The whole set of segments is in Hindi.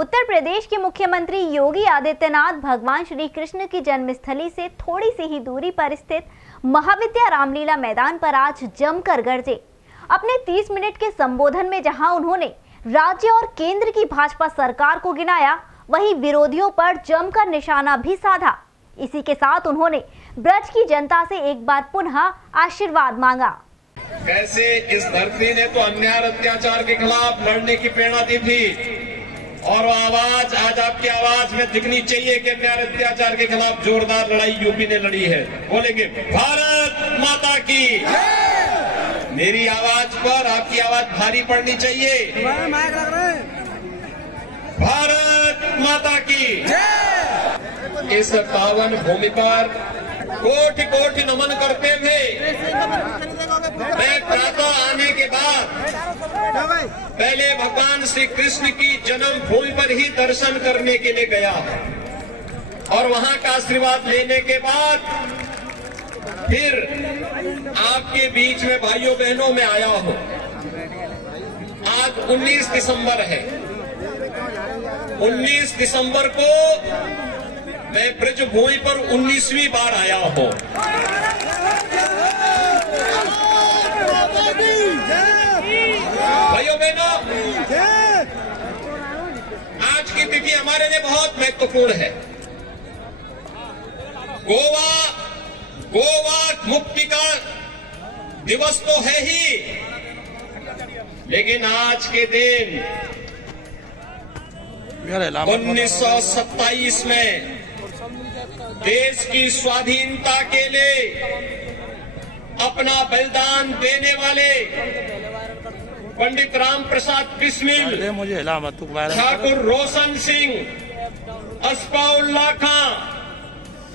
उत्तर प्रदेश के मुख्यमंत्री योगी आदित्यनाथ भगवान श्री कृष्ण की जन्मस्थली से थोड़ी सी ही दूरी पर स्थित महाविद्या रामलीला मैदान पर आज जमकर गरजे। अपने 30 मिनट के संबोधन में जहां उन्होंने राज्य और केंद्र की भाजपा सरकार को गिनाया, वहीं विरोधियों पर जमकर निशाना भी साधा। इसी के साथ उन्होंने ब्रज की जनता से एक बार पुनः आशीर्वाद मांगा। कैसे इस धरती ने तो अन्याय अत्याचार के खिलाफ लड़ने की प्रेरणा दी थी और वो आवाज आज आपकी आवाज में दिखनी चाहिए कि अन्याय अत्याचार के खिलाफ जोरदार लड़ाई यूपी ने लड़ी है। बोलेंगे भारत माता की। मेरी आवाज पर आपकी आवाज भारी पड़नी चाहिए। भारत माता की। इस पावन भूमि पर कोटि कोटि नमन करते हुए मैं प्रातः आने के बाद पहले भगवान श्री कृष्ण की जन्मभूमि पर ही दर्शन करने के लिए गया और वहां का आशीर्वाद लेने के बाद फिर आपके बीच में भाइयों बहनों में आया हूं। आज 19 दिसंबर है। 19 दिसंबर को मैं ब्रज भूमि पर 19वीं बार आया हूं। भाइयों बहनों, आज की तिथि हमारे लिए बहुत महत्वपूर्ण है। गोवा मुक्ति का दिवस तो है ही, लेकिन आज के दिन 1927 में देश की स्वाधीनता के लिए अपना बलिदान देने वाले पंडित राम प्रसाद बिस्मिल, ठाकुर रोशन सिंह, अस्फाउल्लाह खां,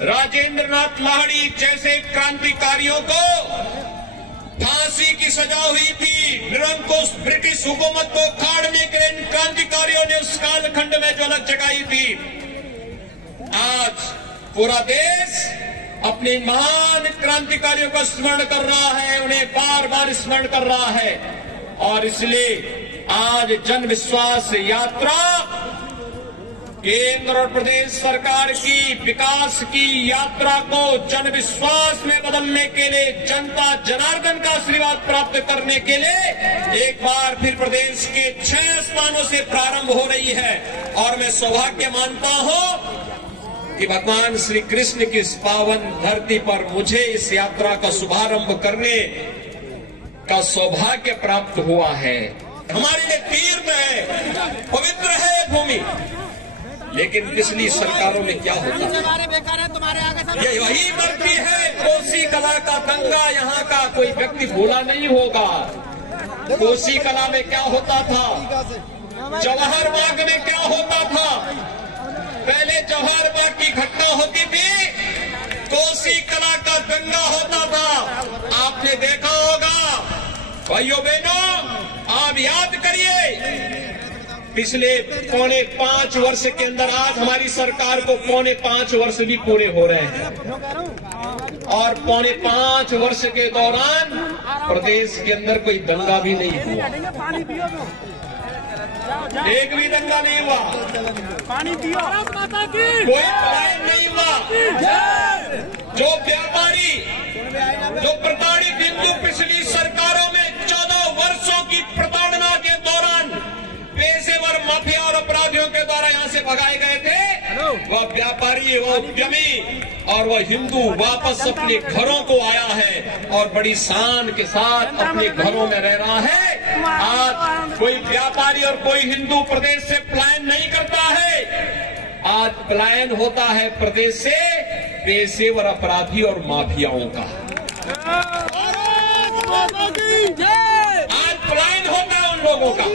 राजेंद्र नाथ लाहिड़ी जैसे क्रांतिकारियों को फांसी की सजा हुई थी। निरंकुश ब्रिटिश हुकूमत को खाड़ने के लिए इन क्रांतिकारियों ने उस कालखंड में झलक जगाई थी। आज पूरा देश अपने महान क्रांतिकारियों का स्मरण कर रहा है, उन्हें बार बार स्मरण कर रहा है और इसलिए आज जन विश्वास यात्रा केंद्र और प्रदेश सरकार की विकास की यात्रा को जन विश्वास में बदलने के लिए, जनता जनार्दन का आशीर्वाद प्राप्त करने के लिए एक बार फिर प्रदेश के 6 स्थानों से प्रारंभ हो रही है। और मैं सौभाग्य मानता हूं कि भगवान श्री कृष्ण की इस पावन धरती पर मुझे इस यात्रा का शुभारंभ करने का सौभाग्य प्राप्त हुआ है। हमारे लिए तीर्थ है, पवित्र है भूमि, लेकिन पिछली सरकारों में क्या होता है ये वही धरती है। कोसी कला का दंगा यहाँ का कोई व्यक्ति भूला नहीं होगा। कोसी कला में क्या होता था, जवाहर बाग में क्या होता था। पहले जवाहर बाग की घटना होती थी, कोसी कला का दंगा होता था। आपने देखा होगा। भाइयों बहनों, आप याद करिए, पिछले 4.5 वर्ष के अंदर आज हमारी सरकार को 4.5 वर्ष भी पूरे हो रहे हैं और 4.5 वर्ष के दौरान प्रदेश के अंदर कोई दंगा भी नहीं हुआ। एक भी दंगा नहीं हुआ, पानी पियो, कोई पलायन नहीं हुआ। जो व्यापारी, जो प्रताड़ित हिंदू पिछली सरकारों में 14 वर्षों की प्रताड़ना के दौरान पेशेवर माफिया और अपराधियों के द्वारा यहां से भगाए गए थे, वह व्यापारी, वह उद्यमी और वह हिंदू वापस अपने घरों को आया है और बड़ी शान के साथ अपने घरों में रह रहा है। आज कोई व्यापारी और कोई हिंदू प्रदेश से पलायन नहीं करता है। आज पलायन होता है प्रदेश से पेशेवर अपराधी और माफियाओं का। आज पलायन होता है उन लोगों का।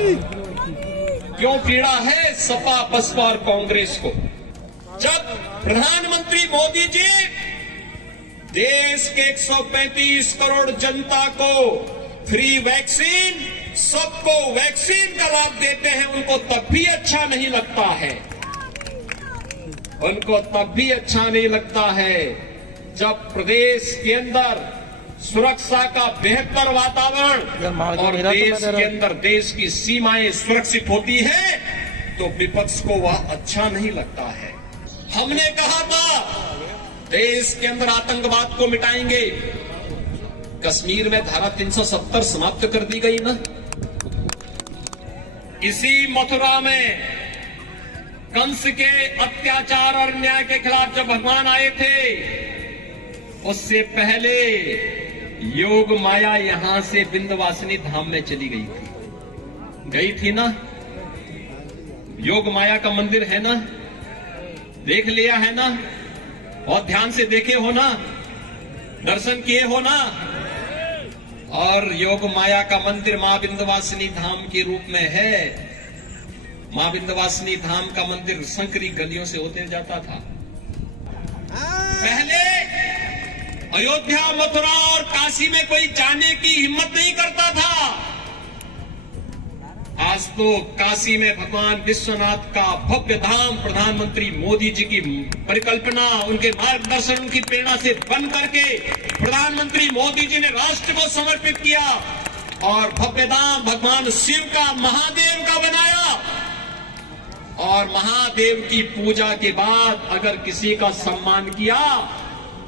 क्यों पीड़ा है सपा, बसपा और कांग्रेस को? जब प्रधानमंत्री मोदी जी देश के 135 करोड़ जनता को फ्री वैक्सीन, सबको वैक्सीन का लाभ देते हैं, उनको तब भी अच्छा नहीं लगता है। उनको तब भी अच्छा नहीं लगता है जब प्रदेश के अंदर सुरक्षा का बेहतर वातावरण और देश के अंदर देश की सीमाएं सुरक्षित होती है तो विपक्ष को वह अच्छा नहीं लगता है। हमने कहा था देश के अंदर आतंकवाद को मिटाएंगे। कश्मीर में धारा 370 समाप्त कर दी गई ना। इसी मथुरा में कंस के अत्याचार और अन्याय के खिलाफ जब भगवान आए थे, उससे पहले योग माया यहां से विंध्यवासिनी धाम में चली गई थी ना। योग माया का मंदिर है ना, देख लिया है ना, और ध्यान से देखे हो ना, दर्शन किए हो ना। और योग माया का मंदिर मां विंध्यवासिनी धाम के रूप में है। मां विंध्यवासिनी धाम का मंदिर संकरी गलियों से होते जाता था। पहले अयोध्या, मथुरा और काशी में कोई जाने की हिम्मत नहीं करता था। आज तो काशी में भगवान विश्वनाथ का भव्य धाम प्रधानमंत्री मोदी जी की परिकल्पना, उनके मार्गदर्शन, उनकी प्रेरणा से बन करके प्रधानमंत्री मोदी जी ने राष्ट्र को समर्पित किया और भव्य धाम भगवान शिव का, महादेव का बनाया। और महादेव की पूजा के बाद अगर किसी का सम्मान किया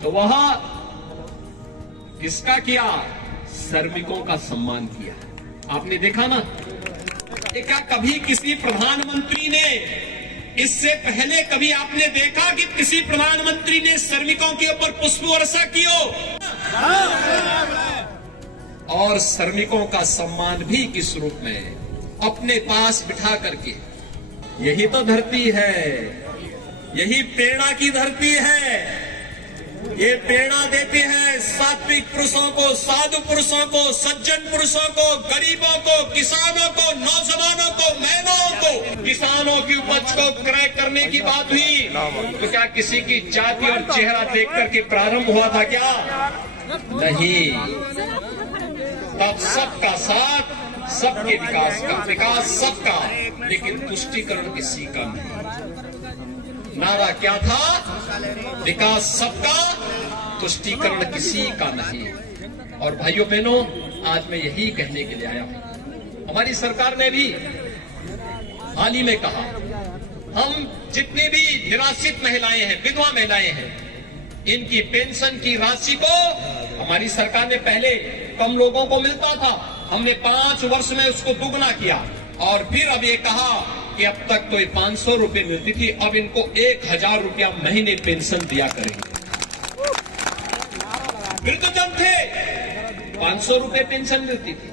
तो वह किसका किया? श्रमिकों का सम्मान किया। आपने देखा ना, क्या कभी किसी प्रधानमंत्री ने, इससे पहले कभी आपने देखा कि किसी प्रधानमंत्री ने श्रमिकों के ऊपर पुष्प वर्षा की हो? और श्रमिकों का सम्मान भी किस रूप में? अपने पास बिठा करके। यही तो धरती है, यही प्रेरणा की धरती है। ये प्रेरणा देते हैं सात्विक पुरुषों को, साधु पुरुषों को, सज्जन पुरुषों को, गरीबों को, किसानों को, नौजवानों को, महिलाओं को। किसानों की उपज को क्रय करने की बात हुई तो क्या किसी की जाति और चेहरा देख करके प्रारंभ हुआ था क्या? नहीं। तब सबका साथ, सबके विकास सबका, लेकिन तुष्टीकरण किसी का नहीं। नारा क्या था? विकास सबका, तुष्टीकरण किसी का नहीं। और भाइयों बहनों, आज मैं यही कहने के लिए आया हूं। हमारी सरकार ने भी हाल ही में कहा, हम जितनी भी निराश्रित महिलाएं हैं, विधवा महिलाएं हैं, इनकी पेंशन की राशि को हमारी सरकार ने, पहले कम लोगों को मिलता था, हमने 5 वर्ष में उसको दुगना किया। और फिर अब ये कहा कि अब तक तो 500 रुपए मिलती थी, अब इनको 1000 रुपया महीने पेंशन दिया करेंगे। वृद्धजन थे, 500 रुपए पेंशन मिलती थी।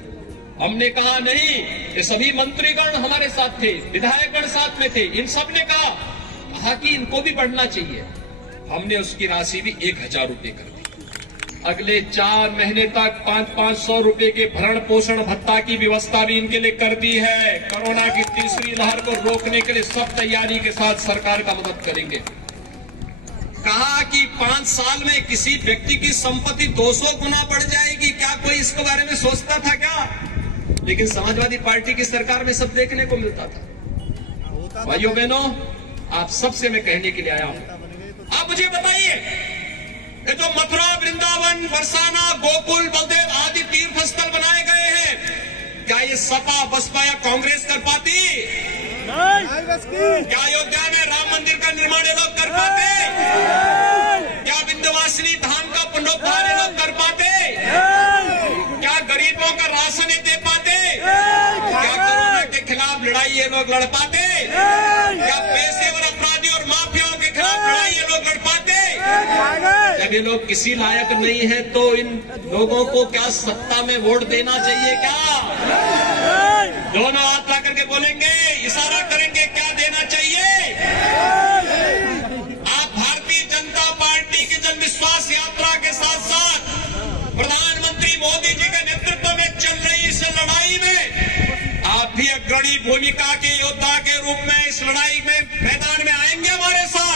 हमने कहा नहीं, ये सभी मंत्रीगण हमारे साथ थे, विधायकगण साथ में थे, इन सब ने कहा कि इनको भी बढ़ना चाहिए। हमने उसकी राशि भी 1000 रुपए कर दी। अगले 4 महीने तक 500 रुपए के भरण पोषण भत्ता की व्यवस्था भी इनके लिए कर दी है। कोरोना की तीसरी लहर को रोकने के लिए सब तैयारी के साथ सरकार का मदद करेंगे। कहा कि 5 साल में किसी व्यक्ति की संपत्ति 200 गुना बढ़ जाएगी। क्या कोई इसके बारे में सोचता था क्या? लेकिन समाजवादी पार्टी की सरकार में सब देखने को मिलता था। भाइयों बहनों, आप सबसे मैं कहने के लिए आया हूं, आप मुझे बताइए, जो मथुरा, वृंदावन, बरसाना, गोकुल, बलदेव आदि तीर्थ स्थल बनाए गए हैं, क्या ये सपा, बसपा या कांग्रेस कर पाती? क्या अयोध्या में राम मंदिर का निर्माण ये लोग कर पाते? क्या विंध्यवासिनी धाम का पुनरुद्धार ये लोग कर पाते? क्या गरीबों का राशन दे पाते? क्या कोरोना के खिलाफ लड़ाई ये लोग लड़ पाते? क्या पेशेवर अपराधी और माफियाओं के खिलाफ लड़ाई ये लोग लड़ पाते? जब ये लोग किसी लायक नहीं है तो इन लोगों को क्या सत्ता में वोट देना चाहिए क्या? दोनों हाथ ला करके बोलेंगे, इशारा करेंगे, क्या देना चाहिए? आप भारतीय जनता पार्टी की जन विश्वास यात्रा के साथ साथ प्रधानमंत्री मोदी जी के नेतृत्व में चल रही इस लड़ाई में आप भी अग्रणी भूमिका के योद्धा के रूप में इस लड़ाई में मैदान में आएंगे हमारे साथ।